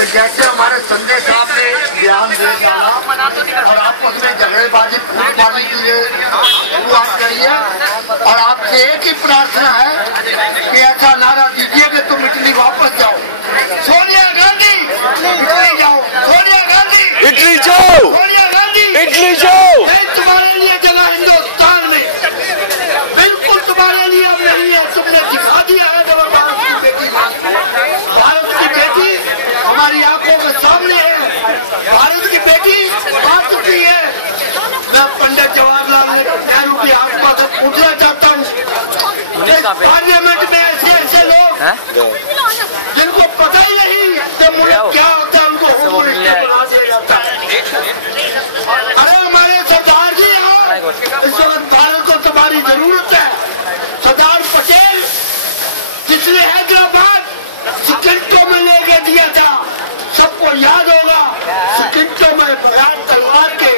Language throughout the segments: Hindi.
जैसे हमारे संजय साहब ने बयान दे दिया और आपस में झगड़ेबाजी फूटबाजी की शुरुआत करी है, और आपसे एक ही प्रार्थना है कि ऐसा नारा दीजिए कि तुम इटली वापस जाओ। सोनिया गांधी इटली जाओ, सोनिया गांधी इटली जाओ, सोनिया गांधी इटली जाओ। तुम्हारे लिए जगह हिंदुस्तान में बिल्कुल तुम्हारे लिए अब नहीं है। तुमने दिखा दिया है जब भारत की बेटी हमारी आंखों के सामने है। भारत की बेटी आ चुकी है। मैं पंडित जवाहरलाल नेहरू की आत्मा से पूछना चाहता हूँ, पार्लियामेंट में ऐसे ऐसे लोग जिनको पता ही नहीं कि मुल्क क्या होता है, उनको होम मिनिस्टर बना दिया जाता है। अरे हमारे सरदार जी यहाँ इस वक्त भारत को तुम्हारी जरूरत है। सरदार पटेल जिसने हैदराबाद सिकिंटो में लेके दिया था, सबको याद होगा। सिकिंटो में बगैर तलवार के,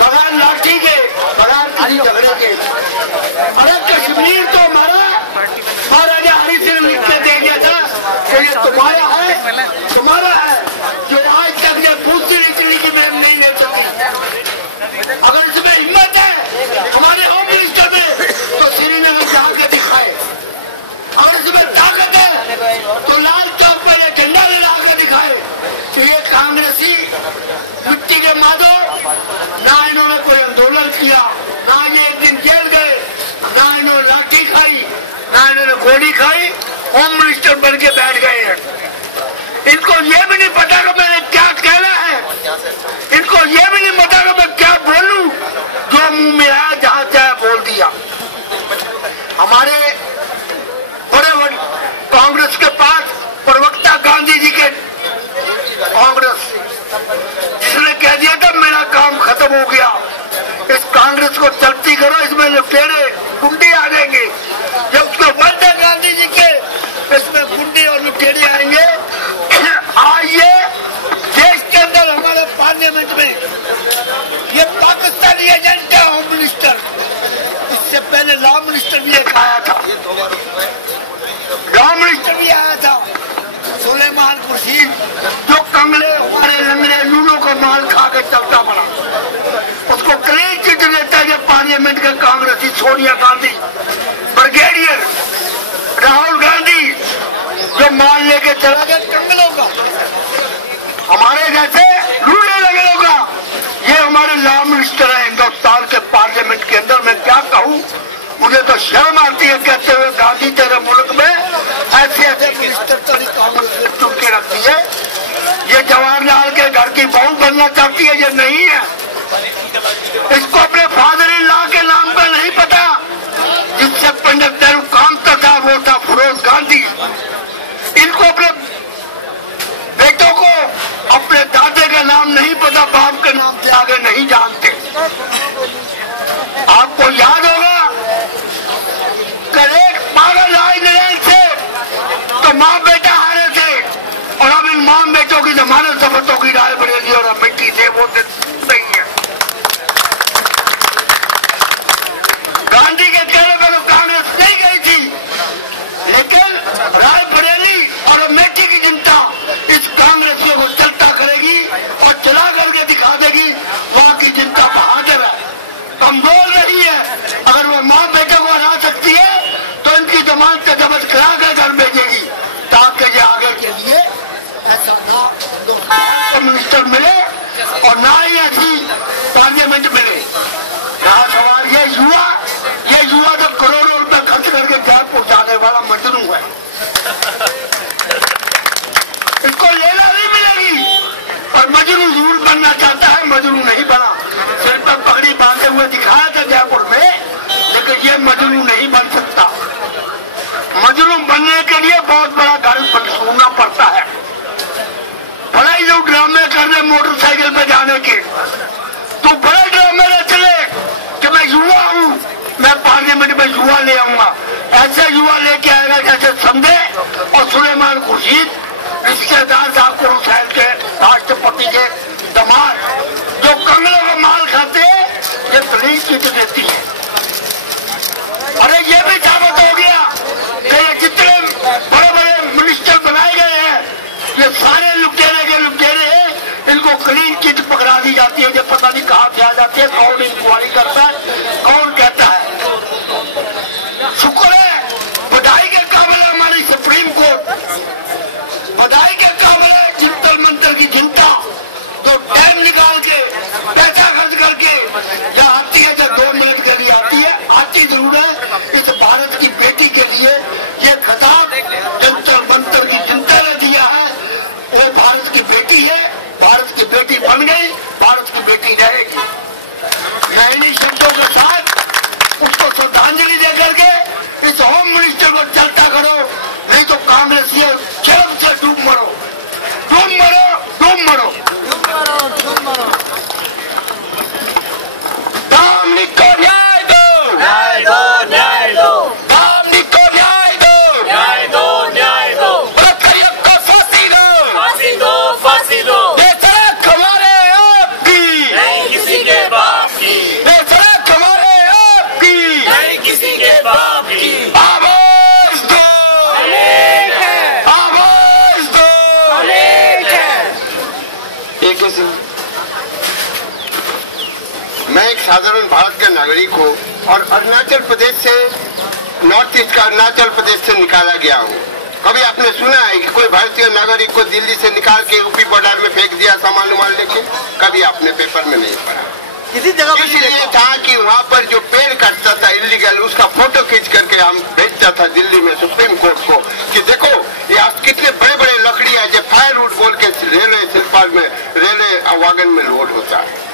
बगैर लाठी के, बगैर किसी झगड़े के। अरे कश्मीर तो हमारा महाराजा हरि सिंह लिख के दे दिया था कि ये तुम्हारा है, तुम्हारा है, जो आज तक ये दूसरी इटली की मैम नहीं ले सकी। अगर इसमें हिम्मत है हमारे होम मिनिस्टर में तो श्रीनगर जाके दिखाए। अगर इसमें ताकत है तो लाल चौक पर ये झंडा लगा के दिखाए कि ये कांग्रेसी मिट्टी के मादो। ना इन्होंने कोई आंदोलन किया, ना ये एक दिन जेल गए, ना इन्होंने लाठी खाई, ना इन्होंने गोली खाई, होम मिनिस्टर बन के बैठ गए हैं। इनको ये भी नहीं पता कि मैंने क्या कहना है, इनको ये भी नहीं पता कि मैं क्या बोलूं। जो मुंह में आया जहां चाहे बोल दिया। हमारे बड़े कांग्रेस के पास प्रवक्ता गांधी जी के कांग्रेस जिसने कह दिया था मेरा काम खत्म हो गया, इस कांग्रेस को चलती करो, इसमें लुटेरे गुंडे आ जाएंगे। जब उसको बंद है गांधी जी के, इसमें गुंडे और लुटेरे आएंगे। आइए देश के अंदर हमारे पार्लियामेंट में ये पाकिस्तानी एजेंट है होम मिनिस्टर। इससे पहले लॉ मिनिस्टर भी एक आया था, लॉ मिनिस्टर भी आया था सुलेमान खुर्शीद, जो कंगले हमारे लंगड़े लूलों का माल खा के चलता पड़ा। उसको क्लीन चिट देता है पार्लियामेंट के कांग्रेसी सोनिया गांधी, ब्रिगेडियर राहुल गांधी, जो माल लेके चला गया कंगलों का, हमारे जैसे लूले लंगड़ों का। ये हमारे लॉ मिनिस्टर है हिंदुस्तान के पार्लियामेंट के अंदर। मैं क्या कहूँ, मुझे तो शर्म आती है कहते हुए गांधी तेरे मुल्क में ऐसे ऐसे मिनिस्टर तेरी कांग्रेस ने चुन के रखती है। ये जवाहरलाल के घर की बहू बनना चाहती है, ये नहीं है। इसको अपने फादर इन लॉ के नाम का नहीं पता, जिससे पंडित नेहरू काम था वो था फिरोज गांधी। इनको अपने बेटों को अपने दादे का नाम नहीं पता, बाप के नाम से आगे नहीं जानते। आपको याद होगा एक पागल राय नरेन से तो माँ बेटा हारे थे, और अब इन माँ बेटों की जमानत जब्तों की राय बनेगी और अब मिट्टी से वो नहीं है। गांधी के कहने पर तो कांग्रेस नहीं गई थी, लेकिन राय बरेली और अमेठी की जनता इस कांग्रेसियों को चलता करेगी और चला करके दिखा देगी। वहां की जनता बहादुर है, कमजोर नहीं है। अगर वो माँ बेटे को हरा सकती है तो इनकी जमानत का जब्त करा कर घर भेजेगी, ताकि ये आगे के लिए ऐसा ना मिनिस्टर मिले और ना ही ऐसी पार्लियामेंट मिले। यहाँ सवाल ये युवा तो करोड़ों रुपए खर्च करके जान पहुंचाने वाला मजनू है, इसको लेना नहीं मिलेगी। और मजनू जरूर बनना चाहता है, मजनू नहीं बना। सिर पर पगड़ी बांधे हुए दिखाया था जयपुर में, लेकिन ये मजनू नहीं बन सकता। मजनू बनने के लिए बहुत बड़ा घर ढूंढना पड़ता है। बड़े ही लोग ड्रामे कर रहे मोटरसाइकिल पे जाने के, तो बड़े ड्रामे न चले कि मैं युवा हूँ, मैं पार्लियामेंट में युवा ले आऊंगा। ऐसे युवा लेके आएगा जैसे संजय और सुलेमान खुर्शीद, रिश्तेदार साहब हुसैन के राष्ट्रपति के दामाद, जो कंगलों का माल खाते हैं, ये पुलिस की तो देती है। अरे ये भी साबित हो गया कि ये जितने बड़े बड़े मिनिस्टर बनाए गए हैं, ये सारे लुटेरे उनको क्लीन चिट पकड़ा दी जाती है, जो पता नहीं कहाँ से आ जाती है, कौन इंक्वायरी करता है, कौन कहता है। शुक्र है बधाई के काबिल हमारी सुप्रीम कोर्ट, बधाई के काबिल है जंतर मंतर की जनता, तो टाइम निकाल के पैसा खर्च करके यहाँ आती है, जब 2 मिनट के लिए आती है, आती जरूर है। इस भारत की बेटी के लिए ये खिताब जंतर मंतर की जनता ने दिया है। वो भारत की बेटी है, भारत की बेटी बन गई, भारत की बेटी रहेगी। मैं इन्हीं शब्दों के साथ उसको श्रद्धांजलि दे करके इस होम मिनिस्टर को चलता करो, नहीं तो कांग्रेस ये जन्म से डूब मरो, डूब मरो, डूब मरो। दामनी को न्याय दो, न्याय दो, न्याय दो, दामनी को न्याय दो, न्याय दो, न्याय दो, बलात्कारियों को फांसी दो, फांसी दो, फांसी दो। ये सड़क हमारे आपकी, नहीं किसी के बाप की, ये सड़क हमारे आपकी, नहीं किसी के बाप की। आवाज दो, अनेक है, आवाज दो। अनेक है। मैं एक साधारण भारत का नागरिक हूँ और अरुणाचल प्रदेश से, नॉर्थ ईस्ट का अरुणाचल प्रदेश से निकाला गया हूँ। कभी आपने सुना है कि कोई भारतीय नागरिक को दिल्ली से निकाल के यूपी बॉर्डर में फेंक दिया सामान उमान लेके? कभी आपने पेपर में नहीं पढ़ा। किसी जगह इसलिए था कि वहाँ पर जो पेड़ काटता था इलीगल, उसका फोटो खींच करके हम भेजता था दिल्ली में सुप्रीम कोर्ट को कि देखो ये आज कितने बड़े बड़े लकड़ी है जो फायरवुड बोल के रेलवे सिलपाल में, रेलवे वागन में लोड होता है।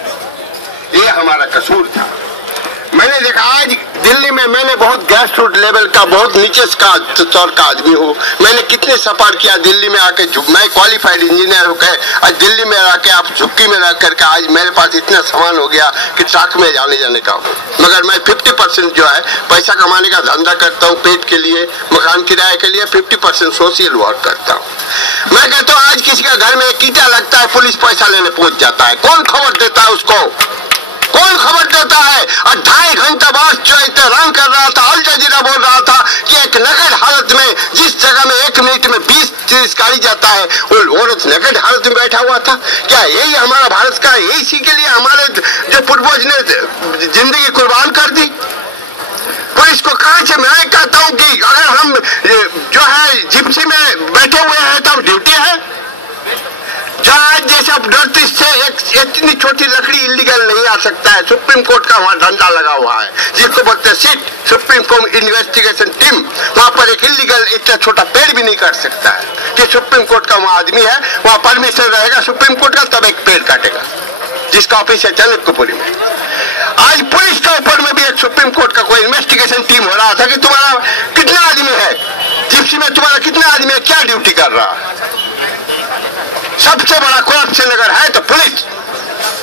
ये हमारा कसूर था। मैंने देखा आज दिल्ली में, मैंने बहुत ग्रास रूट लेवल का, बहुत नीचे स्तर का आदमी हूँ। मैंने कितने सफर किया दिल्ली में आके, मैं क्वालिफाइड इंजीनियर होकर आज दिल्ली में रह के, आप झुक्की में रह करके आज मेरे पास इतना सामान हो गया कि ट्रक में जाने जाने का हो। मगर मैं 50% जो है पैसा कमाने का धंधा करता हूँ, पेट के लिए, मकान किराए के लिए, 50% सोशल वर्क करता हूँ। मैं कहता हूँ आज किसी का घर में एक ईंटा लगता है, पुलिस पैसा लेने पहुंच जाता है, कौन खबर देता है उसको? कौन खबर देता है? और 2.5 घंटा बाद जो रंग कर रहा था, अल जजीरा बोल रहा था कि एक नकद हालत में, जिस जगह में 1 मिनट में 20-30 गाड़ी जाता है, वो औरत नकद हालत में बैठा हुआ था। क्या यही हमारा भारत का, यही इसी के लिए हमारे जो पूर्वज ने जिंदगी कुर्बान कर दी? पुलिस को कहां से? मैं कहता हूं कि अगर हम जो है जिप्सी में बैठे हुए हैं तब ड्यूटी है। जहाज जैसे अब नॉर्थ ईस्ट से एक इतनी छोटी लकड़ी इलीगल नहीं आ सकता है। सुप्रीम कोर्ट का वहाँ डंडा लगा हुआ है जिसको बोलते हैं SIT, supreme court investigation team. वहाँ पर एक इलीगल इतना छोटा पेड़ भी नहीं काट सकता है कि सुप्रीम कोर्ट का वहाँ आदमी है, वहाँ परमिशन रहेगा सुप्रीम कोर्ट का, तब एक पेड़ काटेगा, जिसका ऑफिस है जनकपुरी में। आज पुलिस के ऊपर में भी एक सुप्रीम कोर्ट का कोई इन्वेस्टिगेशन टीम हो रहा था कि तुम्हारा कितना आदमी है जिप्सी में, तुम्हारा कितना आदमी है, क्या ड्यूटी कर रहा है। सबसे बड़ा करप्शन अगर है तो पुलिस,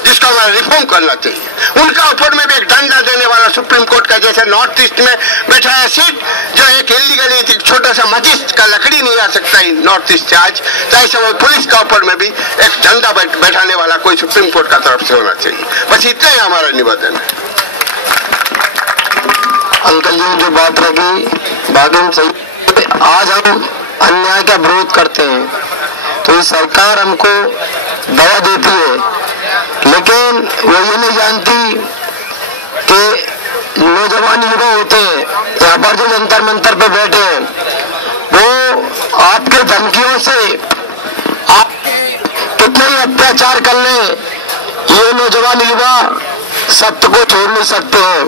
जिसका हमारा रिफॉर्म करना चाहिए। उनका ऊपर में भी एक डंडा देने वाला सुप्रीम कोर्ट का, जैसे नॉर्थ ईस्ट में बैठा है सीट, जो एक इलीगली एक छोटा सा मस्जिद का लकड़ी नहीं आ सकता है नॉर्थ ईस्ट से आज, तो ऐसे वो पुलिस का ऊपर में भी एक डंडा बैठाने वाला कोई सुप्रीम कोर्ट का तरफ से होना चाहिए। बस इतना ही हमारा निवेदन है। अंकल जी जो बात रखी बागन सही, आज हम अन्याय का विरोध करते हैं तो सरकार हमको दवा देती है, लेकिन वो ये नहीं जानती कि नौजवान युवा होते हैं यहाँ पर जो जंतर मंतर पे बैठे हैं, वो आपके धमकियों से आपके कितने ही अत्याचार कर ले, ये नौजवान युवा सत्य को छोड़ नहीं सकते हैं।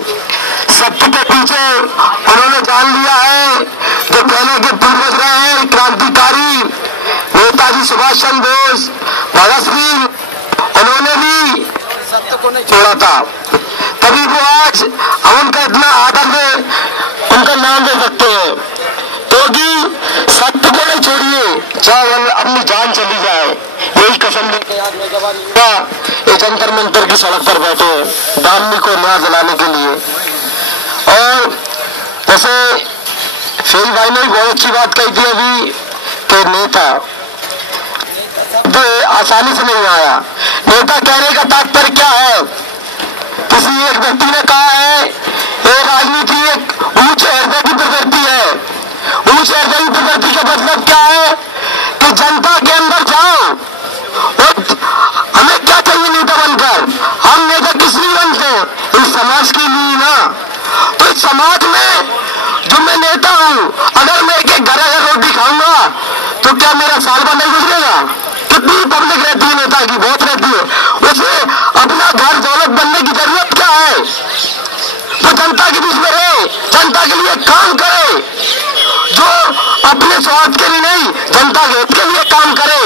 सत्य के पीछे उन्होंने जान लिया है जो पहले के पूर्वज रहे हैं, क्रांतिकारी नेताजी सुभाष चंद्र बोस, भगत सिंह, उन्होंने भी सत्य को नहीं छोड़ा था, तभी वो आज हम उनका इतना आदर में उनका नाम दे सकते हैं, क्योंकि सत्य को नहीं छोड़िए चाहे अपनी जान चली जाए। यही कसम लेके आज नौजवान युवा ये जंतर मंतर की सड़क पर बैठे हैं दामनी को न्याय दिलाने के लिए। और जैसे शेख भाई ने बहुत अच्छी बात कही थी अभी कि नेता आसानी से नहीं आया। नेता कहने का तात्पर्य क्या है? किसी एक व्यक्ति ने कहा है ये राजनीति एक उच्च हृदय की प्रवृत्ति है। उच्च हृदय की प्रवृत्ति का मतलब क्या है कि जनता के अंदर जाओ और हमें क्या मेरा साल भर नहीं गुजरेगा? कितनी पब्लिक रहती है नेता की, बहुत रहती है। उसे अपना घर दौलत बनने की जरूरत क्या है? वो जनता के बीच में रहे, जनता के लिए काम करे, जो अपने स्वार्थ के लिए नहीं जनता के हित के लिए काम करे,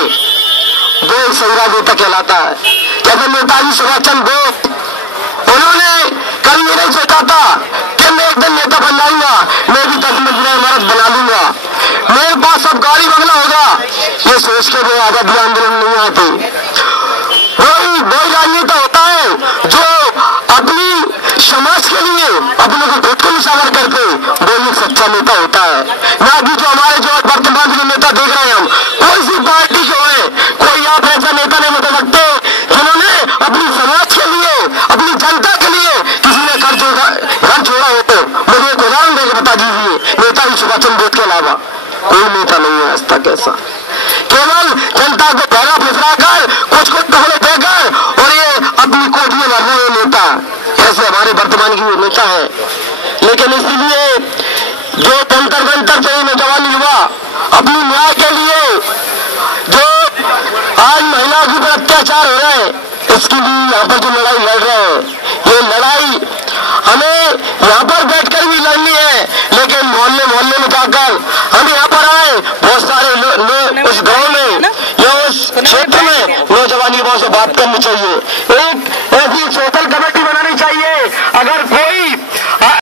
वो एक सही राजनेता कहलाता है। जैसे नेताजी सुभाष चंद्र बोस, उन्होंने कल ये नहीं सोचा था कि मैं एक दिन नेता बन जाऊंगा, मैं भी 10 मंजिला इमारत बना लूंगा, मेरे पास सब गाड़ी बंगला होगा, ये सोच के वो आजादी आंदोलन नहीं आते। वही राजनेता होता है जो अपनी समाज के लिए अपने को खुद को निशावर करके वो एक सच्चा नेता होता है। ना कि जो हमारे जो वर्तमान के नेता देख रहे हैं हम, कोई सी पार्टी के हुए, कोई आप ऐसा नेता नहीं बता सकते जिन्होंने अपनी समाज के लिए, अपनी जनता के लिए किसी ने घर छोड़ा हो। तो मुझे एक उदाहरण देकर बता दीजिए, नेताजी सुभाष चंद्र बोस के अलावा कोई नेता नहीं है आज तक ऐसा। केवल जनता को पहला फुसला कर कुछ टुकड़े देकर और ये अपनी कोठियां भरने वाले नेता, ऐसे हमारे वर्तमान की नेता है। लेकिन इसलिए जो जंतर मंतर से नौजवान युवा अपनी न्याय के लिए जो आज महिलाओं के ऊपर अत्याचार हो रहे हैं, इसके लिए यहाँ पर जो लड़ाई लड़ रहे हैं, ये लड़ाई हमें यहाँ पर बैठकर भी लड़नी है, लेकिन मोहल्ले मोहल्ले में जाकर हम यहाँ पर आए, बहुत सारे लोग उस गांव में या उस क्षेत्र में नौजवान युवाओं से बात करनी चाहिए। एक ऐसी सोशल कमेटी